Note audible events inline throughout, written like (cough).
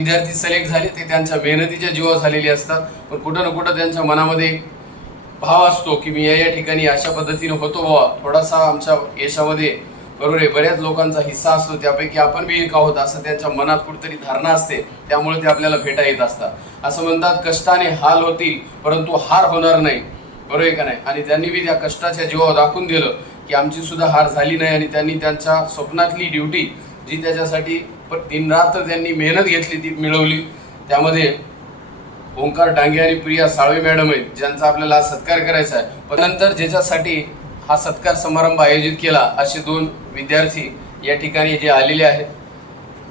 विद्यार्थी सिलेक्ट झाले ते त्यांच्या मेहनतीच्या जीवा झालेले असतात. पण कुठं ना कुठं त्यांच्या मनामध्ये भाव असतो की मी या या ठिकाणी अशा पद्धतीने होतो बाबा थोडासा आमच्या यशामध्ये बरोबर आहे. बऱ्याच लोकांचा हिस्सा असतो. त्यापैकी आपण बी एक आहोत असं त्यांच्या मनात कुठेतरी धारणा असते. त्यामुळे ते आपल्याला भेटा येत असतात. असं म्हणतात कष्टाने हाल होतील परंतु हार होणार नाही. बरोबर आहे का नाही? आणि त्यांनी बी त्या कष्टाच्या जीवावर दाखवून दिलं की आमची सुद्धा हार झाली नाही आणि त्यांनी त्यांच्या स्वप्नातली ड्युटी जी त्याच्यासाठी दिन रात्र त्यांनी मेहनत घेतली ती मिळवली. त्यामध्ये ओंकार डांगे आणि प्रिया साळवे मॅडम आहेत ज्यांचा आपल्याला सत्कार करायचा आहे. पण नंतर ज्याच्यासाठी हा सत्कार समारंभ आयोजित केला असे दोन विद्यार्थी या ठिकाणी जे आलेले आहेत.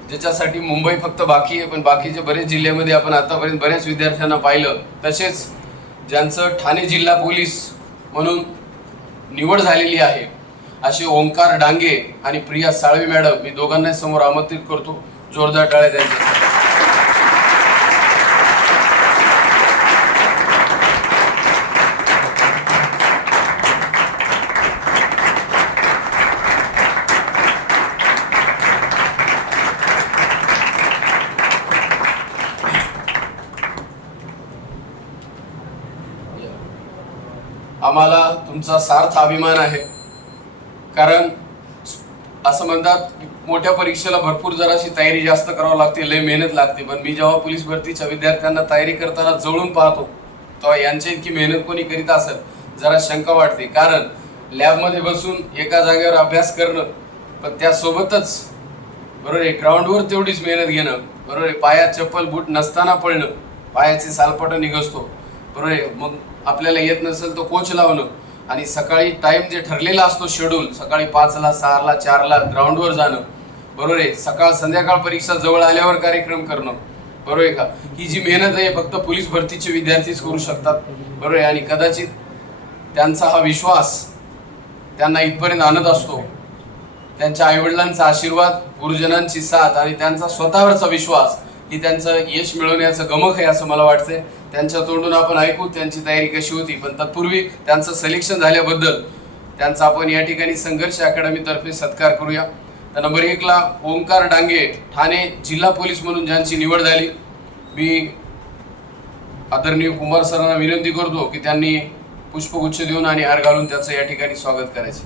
ज्याच्यासाठी मुंबई फक्त बाकी आहे पण बाकीचे बरेच जिल्ह्यामध्ये आपण आतापर्यंत बऱ्याच विद्यार्थ्यांना पाहिलं. तसेच ज्यांचं ठाणे जिल्हा पोलीस म्हणून निवड झालेली आहे असे ओंकार डांगे आणि प्रिया साळवी मॅडम मी दोघांना समोर आमंत्रित करतो. जोरदार टाळ्या त्यांच्या आम्हाला तुमचा सार्थ अभिमान आहे. कारण असं म्हणतात मोठ्या परीक्षेला भरपूर जराशी तयारी जास्त करावी लागते लय मेहनत लागते. पण मी जेव्हा पोलीस भरतीच्या विद्यार्थ्यांना तयारी करताना जवळून पाहतो तेव्हा यांच्या इतकी मेहनत कोणी करीत असेल जरा शंका वाटते. कारण लॅबमध्ये बसून एका जागेवर अभ्यास करणं पण त्यासोबतच बरोबर आहे ग्राउंडवर तेवढीच मेहनत घेणं बरोबर आहे पायात चप्पल बूट नसताना पळणं पायाचे सालपाट निघसतो बरोबर आहे. मग आपल्याला येत नसेल तर कोच लावणं आणि सकाळी टाइम जे ठरलेला असतो शेड्यूल सकाळी पाचला सहाला चारला ग्राउंडवर जाणं बरोबर आहे? सकाळ संध्याकाळ परीक्षा जवळ आल्यावर कार्यक्रम करणं बरोबर आहे का? ही जी मेहनत आहे फक्त पोलीस भरतीचे विद्यार्थीच करू शकतात बरोबर आहे? आणि कदाचित त्यांचा हा विश्वास त्यांना इथपर्यंत आणत असतो. त्यांच्या आईवडिलांचा आशीर्वाद गुरुजनांची साथ आणि त्यांचा स्वतःवरचा विश्वास ही त्यांचं यश मिळवण्याचं गमक आहे असं मला वाटतंय. त्यांच्या तोंडून आपण ऐकू त्यांची तयारी कशी होती. पण तत्पूर्वी त्यांचं सिलेक्शन झाल्याबद्दल त्यांचा आपण या ठिकाणी संघर्ष अकॅडमीतर्फे सत्कार करूया. तर नंबर एकला ओंकार डांगे ठाणे जिल्हा पोलीस म्हणून ज्यांची निवड झाली. मी आदरणीय कुमार सरांना विनंती करतो की त्यांनी पुष्पगुच्छ देऊन आणि हार घालून त्याचं या ठिकाणी स्वागत करायचं.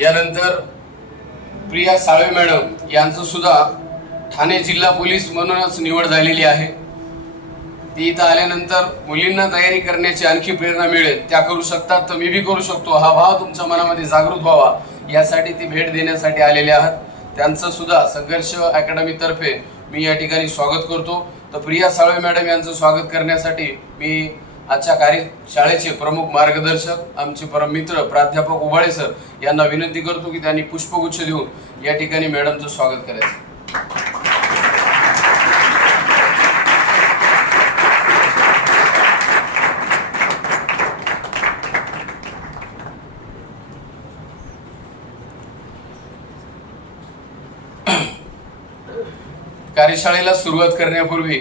यानंतर प्रिया साळवे मॅडम यांचं सुद्धा ठाणे जिल्हा पोलीस म्हणूनच निवड झालेली आहे. ती इथं आल्यानंतर मुलींना तयारी करण्याची आणखी प्रेरणा मिळेल. त्या करू शकतात तर मी बी करू शकतो. हा भाव तुमच्या मनामध्ये जागृत व्हावा. यासाठी ती भेट देण्यासाठी आलेले आहात. त्यांचं सुद्धा संघर्ष अकॅडमीतर्फे मी या ठिकाणी स्वागत करतो. तर प्रिया साळवे मॅडम यांचं स्वागत करण्यासाठी मी आजच्या कार्यशाळेचे प्रमुख मार्गदर्शक आमचे परम मित्र प्राध्यापक उबाळे सर यांना विनंती करतो की त्यांनी पुष्पगुच्छ देऊन या ठिकाणी मॅडमचं स्वागत करायचं. कार्यशाळेला सुरुवात करण्यापूर्वी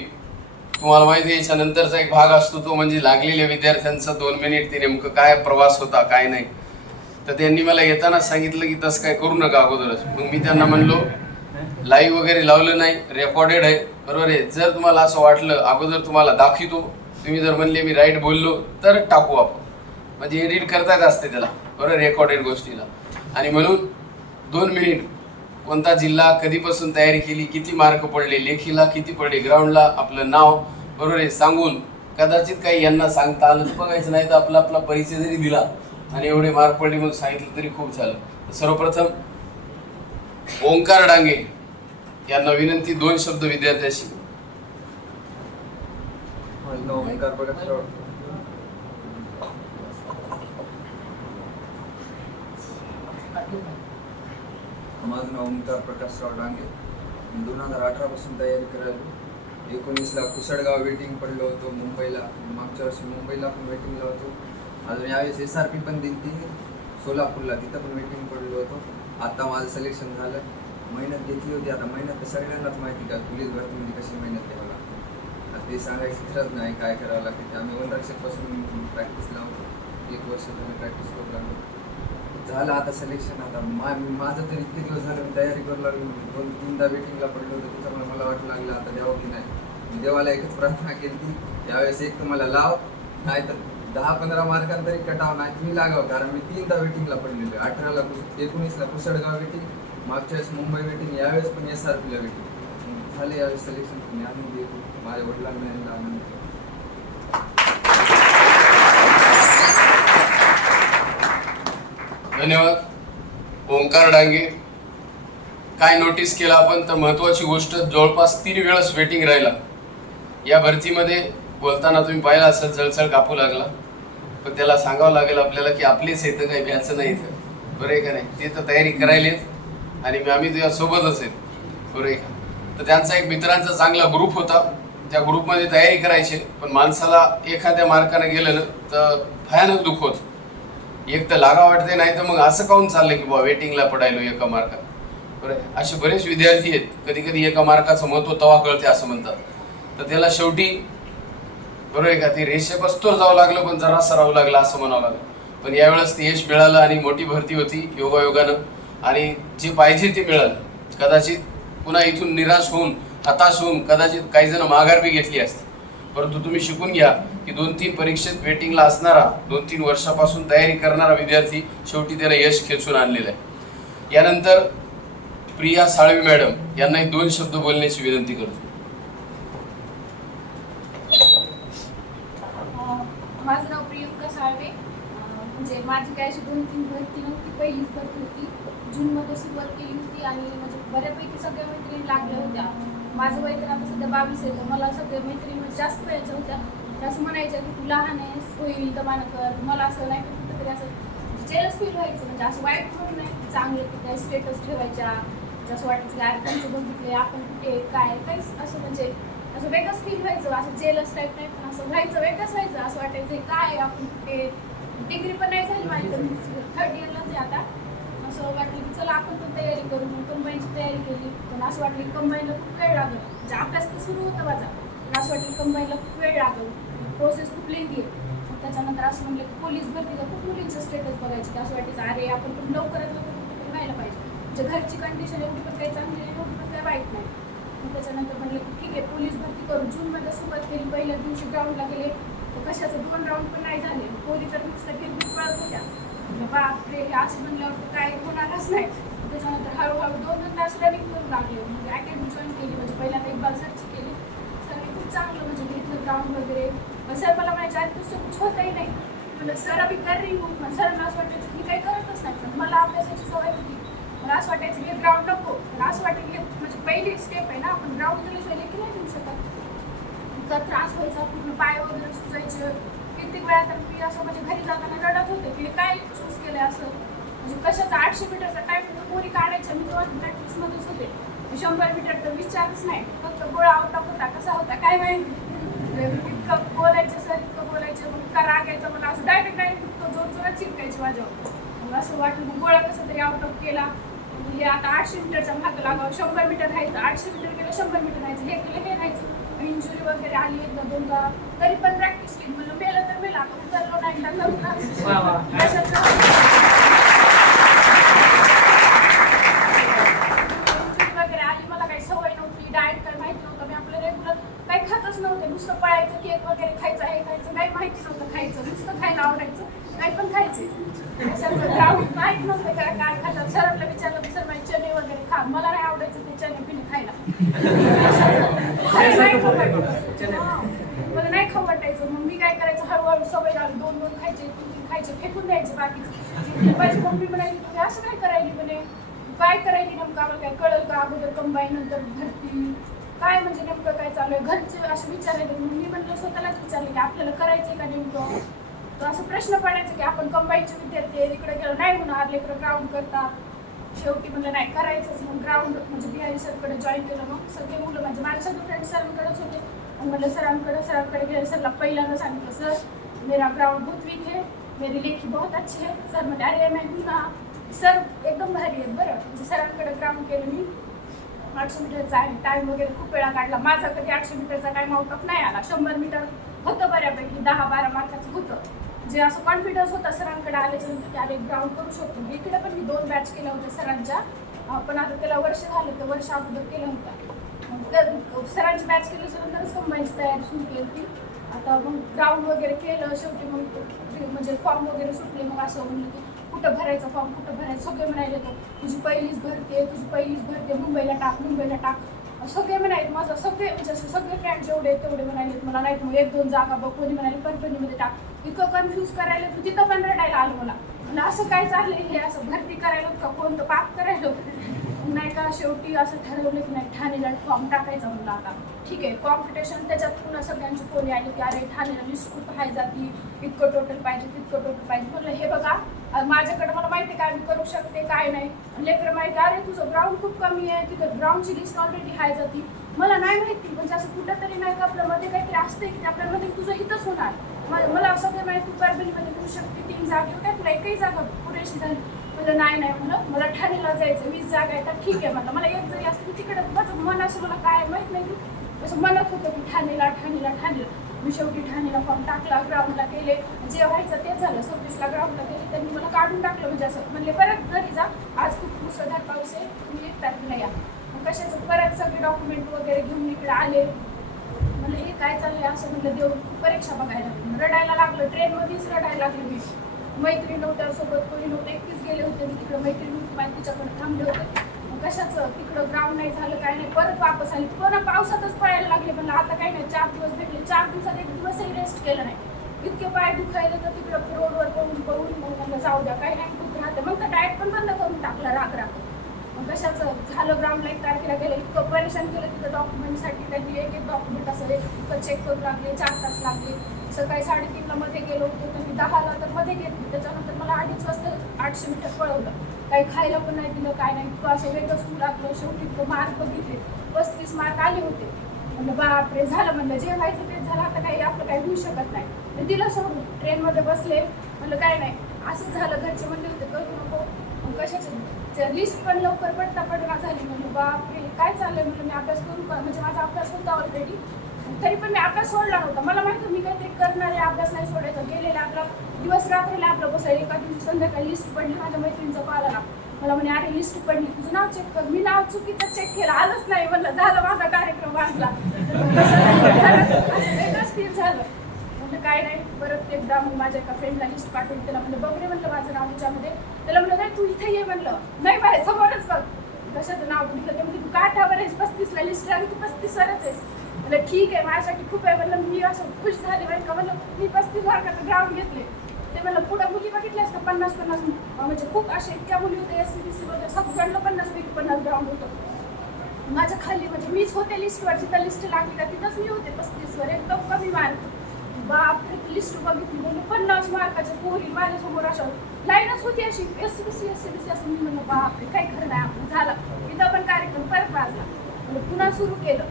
तुम्हाला माहिती आहे याच्यानंतरचा एक भाग असतो तो म्हणजे लागलेल्या विद्यार्थ्यांचा दोन मिनिट ते नेमकं काय प्रवास होता काय नाही. तर त्यांनी मला येताना सांगितलं की तसं काय करू नका अगोदरच. मग मी त्यांना म्हणलो लाईव्ह वगैरे लावलं नाही रेकॉर्डेड आहे. बरोबर आहे? जर तुम्हाला असं वाटलं अगोदर तुम्हाला दाखवितो. तुम्ही जर म्हणले मी राईट बोललो तर टाकू आपण. म्हणजे एडिट करता येत असते त्याला. बरोबर? रेकॉर्डेड गोष्टीला. आणि म्हणून दोन मिनिट कोणता जिल्हा कधीपासून तयारी केली किती मार्क पडले लेखीला किती पडले ग्राउंडला आपलं नाव बरोबर आहे सांगून कदाचित काही यांना सांगता आलं बघायचं नाही तर आपला आपला परिचय जरी दिला आणि एवढे मार्क पडले म्हणून सांगितलं तरी खूप झालं. तर सर्वप्रथम ओंकार डांगे यांना विनंती दोन शब्द विद्यार्थ्याशी. माझं नाव ओंकार प्रकाश राव. प्रकाशराव डांगे दोन हजार अठरापासून तयारी करायला. एकोणीसला कुसडगाव वेटिंग पडलो होतो मुंबईला. मागच्या वर्षी मुंबईला पण वेटिंगला होतो. अजून यावेळेस एस आर पी पण दिली ती सोलापूरला तिथं पण वेटिंग पडलो होतो. आता माझं सिलेक्शन झालं. मेहनत घेतली होती. आता मेहनत तर सगळ्यांनाच माहिती का पोलीस भरतीमध्ये कशी मेहनत घ्यावं लागते? आता ते सांगायचं खरंच नाही. काय करावं लागते? ते आम्ही वनरक्षकपासून प्रॅक्टिस लावतो. एक वर्ष तुम्ही प्रॅक्टिस करू लागलो. झालं आता सिलेक्शन आता. मा माझं तर इतके दिवस झालं मी तयारी करू लागलो. दोन तीनदा वेटिंगला पडलो होतो. त्याच्यामुळे मला वाटू लागलं आता द्यावं की नाही. मी देवाला एकच प्रार्थना केली. ती यावेळेस एक तुम्हाला लाव नाही तर दहा पंधरा मार्कांत तरी कटाव नाही तुम्ही लागाव. कारण मी तीनदा वेटिंगला पडलेलो आहे. अठराला कुस एकोणीसला कुसडगाव वेटिंग मागच्या वेळेस मुंबई वेटिंग यावेळेस पण एस आर पीला वेटिंग झाले यावेळेस सिलेक्शन तुम्ही आनंद देतो. माझ्या वडिलांना आनंद धन्यवाद. ओंकार डांगे काय नोटीस केलं आपण? तर महत्त्वाची गोष्ट जवळपास तीन वेळेस वेटिंग राहिला. या भरतीमध्ये बोलताना तुम्ही पाहिला असं जळसळ कापू लागला. पण त्याला सांगावं लागेल आपल्याला की आपलीच येतं काही भ्याचं नाही इथं. बरं आहे का नाही? ते तर तयारी करायलेत. आणि मी आम्ही तुझ्या सोबतच आहेत. बरं आहे का? तर त्यांचा एक मित्रांचा चांगला ग्रुप होता. त्या ग्रुपमध्ये तयारी करायचे. पण माणसाला एखाद्या मार्काने गेलं ना तर भयानक दुःख होतं. एक तर लागा वाटते नाही तर मग असं काऊन चाललंय की बा वेटिंगला पडायलो एका मार्कात बरं असे बरेच विद्यार्थी आहेत कधी कधी एका मार्काचं महत्त्व तवा कळते असं म्हणतात. तर त्याला शेवटी बरोबर आहे का ते रेषे जावं लागलं पण जरा सरावं लागलं असं म्हणावं लागलं. पण यावेळेस ते यश मिळालं आणि मोठी भरती होती योगायोगानं. आणि जे पाहिजे ते मिळालं. कदाचित पुन्हा इथून निराश होऊन हताश होऊन कदाचित काही जण माघार बी घेतली असते. परंतु तुम्ही शिकून घ्या. की दोन तीन परीक्षेत वेटिंगला असणारा दोन तीन वर्षापासून तयारी करणारा विद्यार्थी शेवटी त्याला यश खेचून आणलेलं आहे. यानंतर प्रिया साळवी मॅडम यांनाही दोन शब्द बोलण्याची विनंती करतो. माझं नाव प्रियंका साळवे. म्हणजे माझी काय अशी दोन तीन भरती नव्हती पहिलीच भरती होती. जूनमध्ये सुरुवात केली होती आणि म्हणजे बऱ्यापैकी सगळ्या मैत्रिणी लागल्या होत्या. माझं वय तर आता सध्या बावीस आहे तर मला सगळ्या मैत्रिणी जास्त वयाच्या होत्या. असं म्हणायचं की तू लहान आहेस होईल दमान कर. मला असं नाही कुठंतरी असं जेलच फील व्हायचं. म्हणजे असं वाईट म्हणून नाही चांगलं कुठे स्टेटस ठेवायच्या. म्हणजे जसं वाटायचं की अरे त्यांचं बघितले आपण कुठे काय काहीच असं म्हणजे असं वेगळंच फील व्हायचं. असं जेलस टाईप नाही पण असं व्हायचं वेगळंच व्हायचं. असं वाटायचं काय आहे आपण कुठे डिग्री पण नाही झाली माझी थर्ड इयरलाच आहे आता. असं वाटलं की चला आपण पण तयारी करू. मग कंबाईनची तयारी केली. पण असं वाटलं की कंबाईनला खूप वेळ लागेल. म्हणजे अभ्यास तर सुरू होता माझा. पण असं वाटलं कंबाईनला खूप वेळ लागेल. प्रोसेस खूप लेंदी आहे. मग त्याच्यानंतर असं म्हणलं की पोलीस भरतीचा खूप मुलींचं स्टेटस बघायचं की असं वाटायचं अरे आपण पण लवकरात लवकर व्हायला पाहिजे. म्हणजे घरची कंडिशन एवढी पण काही चांगली नाही एवढी पण काही वाईट नाही. मग त्याच्यानंतर म्हणलं की ठीक आहे पोलीस भरती करू जूनमध्ये सुरुवात केली. पहिल्या दिवशी ग्राउंडला गेले. तर कशाचं? दोन राऊंड पण नाही झाले. पोली तर नुसतं किरकिर पळत होत्या. म्हटलं बापरे हे असं म्हणल्यावर काय होणारच नाही. त्याच्यानंतर हळूहळू दोन दोन तास रनिंग करू लागले. म्हणजे अकॅडमी जॉईन केली. म्हणजे पहिल्यांदा इक्बाल सरची केली. सरने खूप चांगलं म्हणजे घेतलं ग्राउंड वगैरे. मग सर मला म्हणायचे आज तुझं कुछ होतही नाही. म्हणलं सर अभि कर रही हूँ सर सरांना असं वाटायचं मी काही करतच नाही. मला अभ्यासाची सवय होती. मला असं वाटायचं हे ग्राउंड नको. मला असं वाटेल हे म्हणजे पहिली स्टेप आहे ना आपण ग्राउंड केल्याशिवाय की नाही देऊ शकत? तर त्रास व्हायचा पूर्ण पाय वगैरे सुचायचं कित्येक वेळा तर मी असं म्हणजे घरी जाताना रडत होते की काय चूज केलं असं? म्हणजे कशाचा आठशे मीटरचा टाईम कोणी काढायचं मी तेव्हा प्रॅक्टिसमध्येच होते. शंभर मीटर तर विचारच नाही. फक्त गोळा होता होता कसा होता काय माहिती. इतकं बोलायचं सर इतकं बोलायचं मग इतका राग यायचा मला असं डायरेक्ट डायरेक्ट इतकं जोर जोरात चिरकायचे माझ्यावर. मग असं वाटलं मग गोळा कसा तरी आउट ऑफ केला. हे आता आठशे मीटरचा भाग लागावं शंभर मीटर राहायचं आठशे मीटर केलं शंभर मीटर राहायचं हे केलं हे राहायचं. इंजुरी वगैरे आली एकदा दोनदा तरी पण प्रॅक्टिस केली. म्हणलं मेलं तर मेलं आता उतरलो नाही का नव्हतं इंजुरी वगैरे आली मला काही सवय नव्हती डाएट काय माहिती नव्हतं मी आपलं रेग्युलर काही खातच नव्हते नुसतं पळायचं केक वगैरे खायचं हे खायचं काही माहिती नव्हतं खायचं नुसतं खायला आवडायचं काही पण खायचे कशाचं ग्राउंड माहीत नव्हतं काय काय खायचं सरांना विचारलं सर माझी चने वगैरे खा. मला नाही आवडायचं ते चणे पिणे खायला. मला नाही खाऊ वाटायचं. मग मी काय करायचं? हळूहळू सवय लागली दोन दोन खायचे तीन तीन खायचे. फेकून द्यायचे बाकीचे. माझी मम्मी म्हणाली तुम्ही असं काय करायली म्हणे? काय करायली नेमकं? आम्हाला काय कळलं का? अगोदर कंबाईन नंतर भरती काय म्हणजे नेमकं काय चालू आहे घरचे असं विचारायचं. मग मी म्हणलं स्वतःलाच विचारले की आपल्याला करायचं का नेमकं? तर असं प्रश्न पडायचा की आपण कंबाईनचे विद्यार्थी आहे, इकडे गेलो नाही होणार लेकरं ग्राउंड करतात शेवटी म्हणलं नाही करायचंच. मग ग्राउंड म्हणजे बिहारी सरकडे जॉईन केलं. मग सगळे मुलं म्हणजे माझे सगळे फ्रेंड सरांकडेच होते. मग म्हटलं सरांकडे सरांकडे बिहारी सरला पहिल्यांदा सांगितलं सर मेरा ग्राउंड बहुत वीक है मेरी लेखी बहुत अच्छी है. सर म्हणजे अरे नाही हूं ना. सर एकदम भारी आहे बरं. म्हणजे सरांकडे ग्राउंड केलं मी आठशे मीटरचा आहे टाईम वगैरे खूप वेळा काढला. माझा कधी आठशे मीटरचा टाईम आउट ऑफ नाही आला. शंभर मीटर होतं बऱ्यापैकी दहा बारा मार्काचं होतं. जे असं कॉन्फिडन्स होता सरांकडे आल्याच्यानंतर की अरे ग्राउंड करू शकतो. इकडे पण मी दोन बॅच केल्या होत्या सरांच्या. पण आता त्याला वर्ष झालं तर वर्ष अगोदर केलं होतं मग सरांची बॅच केल्याच्या कंबाईनची तयारी सुरू केली होती. आता मग ग्राउंड वगैरे केलं शेवटी मग म्हणजे फॉर्म वगैरे सुटले. मग असं म्हणलं की कुठं भरायचा फॉर्म कुठं भरायचं? सगळे म्हणायले तर तुझी पहिलीच भरते तुझी पहिलीच भरते मुंबईला टाक मुंबईला टाक. सगळे म्हणाले माझं सगळे म्हणजे असे सगळे फ्रेंड जेवढे आहेत तेवढे म्हणाले मला. नाही मग एक दोन जागा बघ. कोणी म्हणाले परभणीमध्ये टाक. इतकं कन्फ्यूज करायला तू तिथं पण रडायला आलो मला. म्हणलं असं काय चाललंय हे? असं भरती करायला का? कोणतं पाप करायला नाही का शेवटी असं ठरवलं की नाही ठाणेला फॉर्म टाकायचा म्हणलं आता. ठीक आहे कॉम्पिटिशन त्याच्यात पुन्हा सगळ्यांची फोन आले की अरे ठाणेला लिस्ट खूप हाय जाती. इतकं टोटल पाहिजे तितकं टोटल पाहिजे. म्हणलं हे बघा माझ्याकडे मला माहिती आहे काय मी करू शकते काय नाही. लेकर माहिती अरे तुझं ग्राउंड खूप कमी आहे तिथं ग्राउंडची लिस्ट ऑलरेडी हाय जाती. मला नाही माहिती म्हणजे असं कुठंतरी नाही का आपल्यामध्ये काहीतरी असते की आपल्यामध्ये तुझं हितच होणार. मला मला सगळं माहिती तू परभणीमध्ये करू शकते तीन जागे काय तुला एकही जागा पुरेशी झाली. म्हणलं नाही नाही म्हणलं मला ठाणेला जायचं वीस जागा आहे तर ठीक आहे म्हटलं मला एक जरी असते मी तिकडे माझं मन असं मला काय माहीत नाही. असं म्हणत होतं की ठाणेला ठाणेला ठाणेला मी शेवटी ठाणेला फॉर्म टाकला ग्राउंडला गेले जे व्हायचं ते झालं. सव्वीसला ग्राउंडला गेले त्यांनी मला काढून टाकलं. म्हणजे असं म्हणले परत घरी जा. आज खूप मुसळधार पाऊस आहे. तुम्ही एक तारखेला या. मग कशाचं? परत सगळे डॉक्युमेंट वगैरे घेऊन इकडे आले. म्हणलं हे काय चाललंय? असं म्हणलं देव परीक्षा बघायला रडायला लागलं ट्रेनमध्येच रडायला लागली मी. मैत्री नव्हत्या सोबत कोणी नव्हतं एकटीच गेले होते. मी तिकडं मैत्रीण होती तिच्याकडे थांबले होते. कशाचं? तिकडं ग्राउंड नाही झालं काय नाही. परत वापस आली. पुन्हा पावसातच पळायला लागले. म्हणलं आता काय नाही चार दिवस भेटले. चार दिवसात एक दिवसही रेस्ट केलं नाही. इतके पाय दुखायले तर तिकडं रोडवर पळून पळून मग म्हणलं जाऊ द्या काही नाही दुख राहते. मग तर डायट पण बंद करून टाकला राग राग कशाचं झालं ग्राउंडला एक तारखेला गेलं इतकं परेशान केलं तिथं डॉक्युमेंटसाठी त्यांनी एक एक डॉक्युमेंट असं एक इतकं चेक करू लागले चार तास लागले. सकाळी साडेतीनला मध्ये गेलो होतो तर मी दहाला तर मध्ये घेतली. त्याच्यानंतर मला अडीच वाजता आठशे मीटर पळवलं. काही खायला पण नाही दिलं काय नाही. इतकं असं वेगळंच होऊ लागलं. शेवटी इतकं मार्क बघितले. पस्तीस मार्क आले होते. म्हणलं बापरे झालं म्हणलं. जे व्हायचं तेच झालं. आता काही आपलं काही होऊ शकत नाही. दिलं सोडून. ट्रेनमध्ये बसले. म्हणलं काय नाही. असंच झालं. घरचे म्हणले होते करू नको. कशाचे कशाचं? लिस्ट पण लवकर पडता झाली. म्हणून बापरे काय चाललंय म्हणलं मी अभ्यास करू का म्हणजे माझा अभ्यास होता ऑलरेडी तरी पण मी अभ्यास सोडला नव्हता. मला माहिती मी काहीतरी करणार आहे अभ्यास नाही सोडायचा. गेलेला आपला दिवस रात्रीला आपलं बसायला एका दिवशी संध्याकाळी लिस्ट पडली माझ्या मैत्रिणीचा कॉल आला मला म्हणे अरे लिस्ट पडली तुझं नाव चेक कर. मी नाव चुकीचं चेक केलं. आलंच नाही. म्हणलं झालं माझा कार्यक्रम वाजला. (laughs) म्हटलं काय नाही परत एकदा मी माझ्या एका फ्रेंडला लिस्ट पाठवली त्याला म्हणलं बघ रे म्हणलं माझं नाव तिच्यामध्ये त्याला म्हणलं नाही तू इथे ये म्हणलं. नाही बाहेर समोरच बघ. कशाचं नाव म्हटलं ते म्हणजे तू काय ठावर आहेस पस्तीसला लिस्ट आणि तू पस्तीसवरच आहेस. म्हणलं ठीक आहे माझ्यासाठी खूप आहे. म्हणलं मी असं खुश झाले माहिती का? म्हणलं मी पस्तीस वर्गाचं ग्राउंड घेतले ते म्हणलं पुढं मुली बघितल्यास का पन्नास पन्नास. म्हणजे खूप असे इतक्या मुली होत्या एस सी बी सीमध्ये सगळ्यांना पन्नास पैकी पन्नास ग्राउंड होतं. माझ्या खाली म्हणजे मीच होते लिस्टवर जिथं लिस्ट लागली का तिथंच मी होते पस्तीसवर एकदम कमी मार्क बाप लिस्ट बघितली म्हणजे पन्नास मार्काच्या पोरी माझ्यासमोर अशा लाईनच होती अशी. S B C S C B C असं मी म्हणलं बापरे काही खरं नाही आपण झालं. इथं पण कार्यक्रम परत वाजला. म्हणजे पुन्हा सुरू केलं.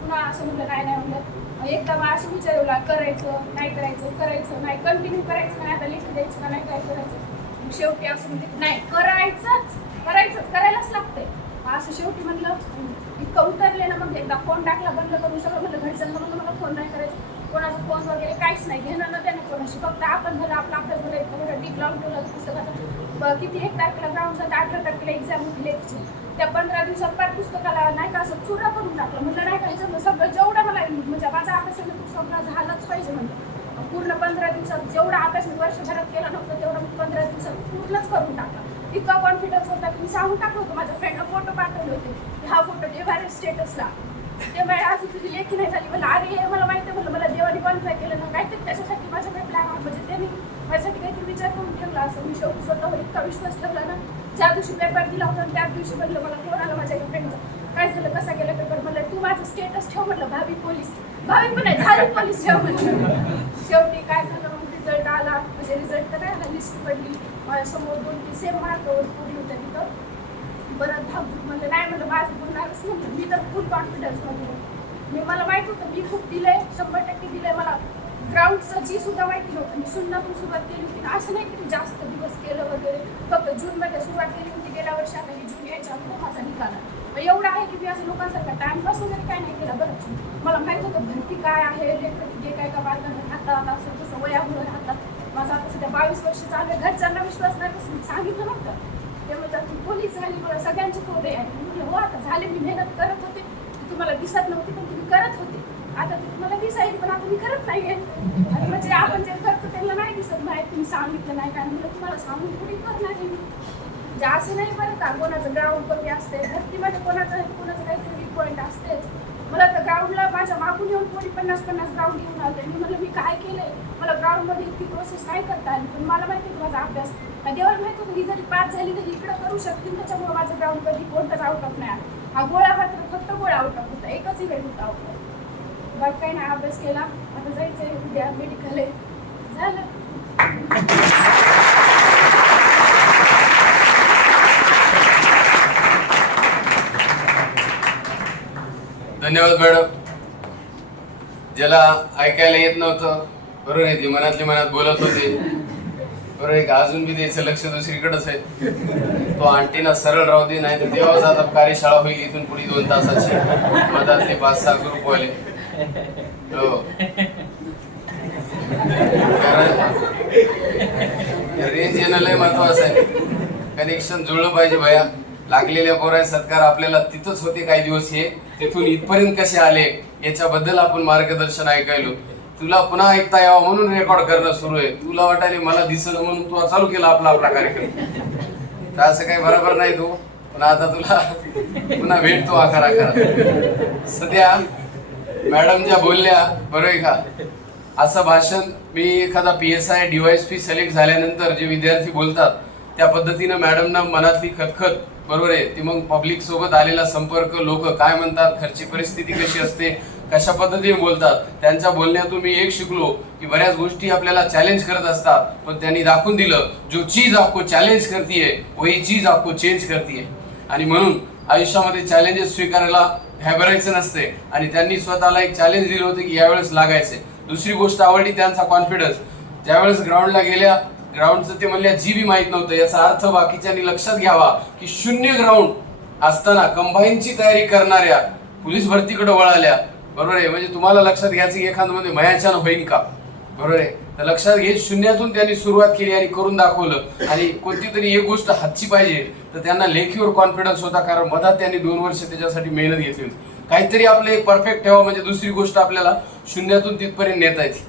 पुन्हा असं म्हणलं काय नाही म्हणलं. एकदा मग असं विचारवला करायचं नाही करायचं करायचं नाही कंटिन्यू करायचं नाही? आता लिस्ट द्यायचं का नाही? काय करायचं? मग शेवटी असं म्हणजे नाही करायचंच करायचंच करायलाच लागतंय. असं शेवटी म्हणलं इतकं उतरले ना मग एकदा फोन टाकला बंद करून सगळं म्हणलं घरच्यांना म्हणलं मला फोन नाही करायचं. कोणाचा फोन वगैरे काहीच नाही. घेणार ना त्याने कोणाशी. फक्त आपण झालं आपला अभ्यास झालं इतकं डीप लावून ठेवलं पुस्तकाचं. ब- किती एक तारखेला ग्राउंड झालं अठरा तारखेला एक्झाम होती लेखची. त्या पंधरा दिवसात पाच पुस्तकाला नाही का असं चुरा करून टाकलं. म्हणलं नाही का जमलं सगळं जेवढं मला म्हणजे माझा अभ्यास सगळं झालाच पाहिजे म्हणलं. पूर्ण पंधरा दिवसात जेवढा अभ्यास मी वर्षभरात केला नव्हता तेवढा मी पंधरा दिवसात पूर्णच करून टाकला. इतका कॉन्फिडन्स होता की मी सांगून टाकलं होतं माझ्या फ्रेंडला फोटो पाठवले होते. हा फोटो ठेवा स्टेटसला ते वेळ आज तुझी लेखी नाही झाली. मला अरे हे मला माहिती आहे. म्हणलं मला देवाने कॉन्फाय केलं ना. काहीतरी त्याच्यासाठी माझ्याकडे प्लॅन म्हणजे त्यांनी माझ्यासाठी काहीतरी विचार करून ठेवला असं. मी शेवटी स्वतःवर इतका विश्वास ठेवला ना. ज्या दिवशी पेपर दिला होता त्याच दिवशी म्हणलं मला फोन आला माझ्या एका फ्रेंडचा काय झालं? कसा गेला पेपर म्हणलं तू माझं स्टेटस ठेव म्हटलं भावी पोलीस. भावी पण नाही झाली पोलीस ठेव म्हटलं शेवटी काय झालं? मग रिझल्ट आला. म्हणजे रिझल्ट तर काय आला लिस्ट पडली. माझ्यासमोर दोन तीन सेम मार्क पोरी होत्या तिथं. परत धावधूक म्हणलं नाही म्हणलं माझं बोलणारच नाही मी तर फुल कॉन्फिडन्समध्ये मी म्हणजे मला माहीत होतं मी खूप दिलंय शंभर टक्के दिलंय मला ग्राउंडचं जी सुद्धा माहिती नव्हतं मी शून्यातून सुरुवात केली होती. असं नाही की मी जास्त दिवस केलं वगैरे फक्त जूनमध्ये सुरुवात केली होती गेल्या वर्षी आता जून यायच्या माझा निकाल मग एवढं आहे की मी असं लोकांसारखा टाइमपास वगैरे काय नाही केला बरं. मला माहीत होतं भरती काय आहे लेखक जे काय का बालकांना राहतात असं तसं वयामुळे राहतात माझा आता सध्या बावीस वर्ष चालू घरच्यांना विश्वास नाही बसून मी सांगितलं नव्हतं. त्यामुळे तर तू पोलीस झाली मला सगळ्यांचे फोडे आहे म्हणजे हो आता झाले मी मेहनत करत होते. ती तुम्हाला दिसत नव्हती पण तुम्ही करत होते. आता ते तुम्हाला दिसायली पण आता मी करत नाहीये. आणि म्हणजे आपण जे करतो त्यांना नाही दिसत नाही तुम्ही सांगितलं नाही काय म्हणलं तुम्हाला सांगून कुठे करणार आहे? मी म्हणजे असं नाही बरं का कोणाचं ग्राउंड कमी असते धरतीमध्ये कोणाचं कोणाचं काहीतरी पॉईंट असतेच. मला तर ग्राउंडला माझ्या मागून येऊन कोणी पन्नास पन्नास ग्राउंड घेऊन आलं. मी म्हणलं मी काय केलंय? मला ग्राउंडमध्ये इतकी प्रोसेस नाही करता आली. पण मला माहिती होतं माझा अभ्यास? देवाला माहीत होतं ही जरी पास झाली तर इकडं करू शकतील त्याच्यामुळे माझं ग्राउंड कधी कोणताच आउट ऑफ नाही आला. हा गोळा मात्र फक्त गोळा आउट ऑफ होता. एकच इव्हेंट होता आउट ऑफ बाकी काही नाही अभ्यास केला. आता जायचंय उद्या मेडिकल आहे. झालं. धन्यवाद मॅडम. ज्याला ऐकायला येत नव्हतं बरोबर आहे ते मनातल्या मनात बोलत होते. बरोबर आहे अजून बी त्याचं लक्ष दुसरीकडेच आहे. तो आंटीना सरळ राहू दे नाही तर तेव्हाच आता कार्यशाळा होईल इथून पुढे दोन तासाची. मधातले पाच सहा ग्रुप वाले. हो. रेंज येणं लय महत्वाचं आहे. कनेक्शन जुळलं पाहिजे भया. लागलेल्या पोराय सत्कार आपल्याला तिथंच होते काही दिवस हे. तिथून इथपर्यंत कसे आले याच्याबद्दल आपण मार्गदर्शन ऐकायलो. तुला पुन्हा ऐकता यावं म्हणून रेकॉर्ड करणं सुरू आहे. तुला वाटायले मला दिसलं म्हणून तू चालू केला आपला आपला कार्यक्रम तर असं काही बरोबर नाही तू. पण आता तुला पुन्हा भेटतो आकार आकार. सध्या मॅडम ज्या बोलल्या बरोबर आहे का? असं भाषण मी एखादा P S I P select झाल्यानंतर जे विद्यार्थी बोलतात त्या पद्धतीनं मॅडमना मनातली खतखत बरोबर आहे. ते मग पब्लिक सोबत आलेला संपर्क लोक काय म्हणतात घरची परिस्थिती कशी असते कशा पद्धतीने बोलतात त्यांच्या बोलण्यातून मी एक शिकलो की बऱ्याच गोष्टी आपल्याला चॅलेंज करत असतात. पण त्यांनी दाखवून दिलं जो चीज आपको चॅलेंज करतीये वही चीज आपको चेंज करतीये आणि म्हणून आयुष्यामध्ये चॅलेंजेस स्वीकारायला घाबरायचं नसते. आणि त्यांनी स्वतःला एक चॅलेंज दिलं होतं की यावेळेस लागायचे दुसरी गोष्ट आवडली त्यांचा कॉन्फिडन्स ज्यावेळेस ग्राउंडला गेल्या ग्राउंडचं ते म्हणल्या जी बी माहीत नव्हतं. याचा अर्थ बाकीच्यांनी लक्षात घ्यावा की शून्य ग्राउंड असताना कंबाईनची तयारी करणाऱ्या पोलीस भरतीकडे वळाल्या. बरोबर आहे? म्हणजे तुम्हाला लक्षात घ्यायचं की एखादं मध्ये मयाच्यानं होईल का? बरोबर आहे? तर लक्षात घे शून्यातून त्यांनी सुरुवात केली आणि करून दाखवलं. आणि कोणती तरी एक गोष्ट हातची पाहिजे तर त्यांना लेखीवर कॉन्फिडन्स होता कारण मधात त्यांनी दोन वर्ष त्याच्यासाठी मेहनत घेतली होती. काहीतरी आपलं एक परफेक्ट ठेवा म्हणजे दुसरी गोष्ट आपल्याला शून्यातून तिथपर्यंत नेता येते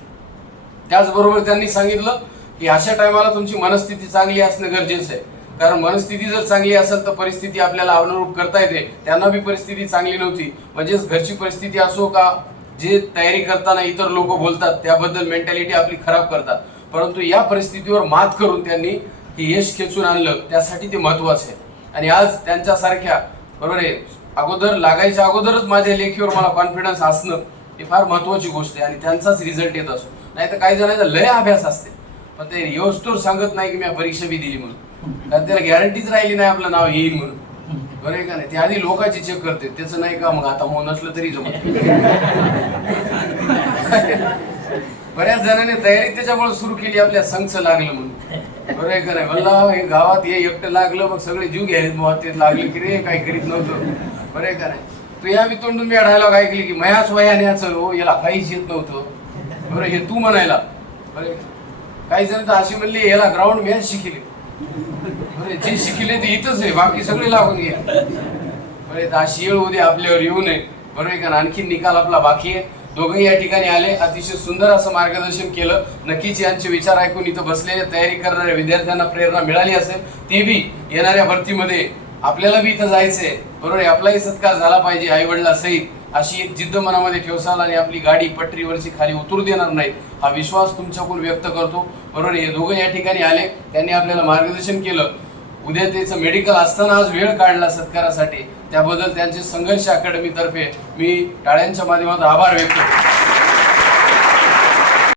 त्याचबरोबर त्यांनी सांगितलं की अशा टायमाला तुमची मनस्थिती चांगली असणं गरजेचं आहे. कारण मनस्थिती जर चांगली असेल तर परिस्थिती आपल्याला अनुरूप करता येते. त्यांना बी परिस्थिती चांगली नव्हती. म्हणजेच घरची परिस्थिती असो का जे तयारी करताना इतर लोक बोलतात त्याबद्दल मेंटॅलिटी आपली खराब करतात. परंतु या परिस्थितीवर मात करून त्यांनी हे यश खेचून आणलं त्यासाठी ते महत्वाचं आहे. आणि आज त्यांच्यासारख्या बरोबर आहे अगोदर लागायच्या अगोदरच माझ्या लेखीवर मला कॉन्फिडन्स असणं ही फार महत्वाची गोष्ट आहे. आणि त्यांचाच रिझल्ट येत असो. नाही तर काही जणांचा लय अभ्यास असते. पण ते योस्तोर सांगत नाही की मी परीक्षा बी दिली म्हणून. कारण त्याला गॅरंटीच राहिली नाही आपलं नाव येईल म्हणून. बरं आहे का नाही? ते आधी लोकांची चेक करते. त्याचं नाही का मग आता मग नसलं तरी जमत बऱ्याच जणांनी तयारी त्याच्यामुळे सुरू केली आपल्या संघच लागलं म्हणून. बरं आहे का नाही? मला हे गावात हे एकटं लागलं मग सगळे जीव घ्यायला मग ते लागले की रे काही करीत नव्हतं. बरं आहे का नाही? तू या मी तोंडून मी डायलॉग ऐकली की मयाच वयाने याचं हो याला काहीच येत नव्हतं. बरं हे तू म्हणायला. बरं काही जण तर अशी म्हणली याला ग्राउंड मॅच शिकले. जे शिकले ते इथंच आहे बाकी सगळे लागून घ्या बरे अशी येळ उद्या आपल्यावर येऊ नये. बरोबर कारण आणखी निकाल आपला बाकी आहे. दोघंही या ठिकाणी आले अतिशय सुंदर असं मार्गदर्शन केलं. नक्कीच यांचे विचार ऐकून इथं बसलेल्या तयारी करणाऱ्या विद्यार्थ्यांना प्रेरणा मिळाली असेल ते बी येणाऱ्या भरतीमध्ये. आपल्याला बी इथं जायचंय. बरोबर आहे? आपलाही सत्कार झाला पाहिजे आई वडिला सहित अशी एक जिद्द मनामध्ये ठेवसाल आणि आपली गाडी पटरीवरची खाली उतरू देणार नाही हा विश्वास तुमच्याकडून व्यक्त करतो. बरोबर हे दोघं या ठिकाणी आले. त्यांनी आपल्याला मार्गदर्शन केलं. उद्या त्याचं मेडिकल असताना आज वेळ काढला सत्कारासाठी. त्याबद्दल त्यांचे संघर्ष अकॅडमीतर्फे मी टाळ्यांच्या माध्यमातून आभार व्यक्त करतो.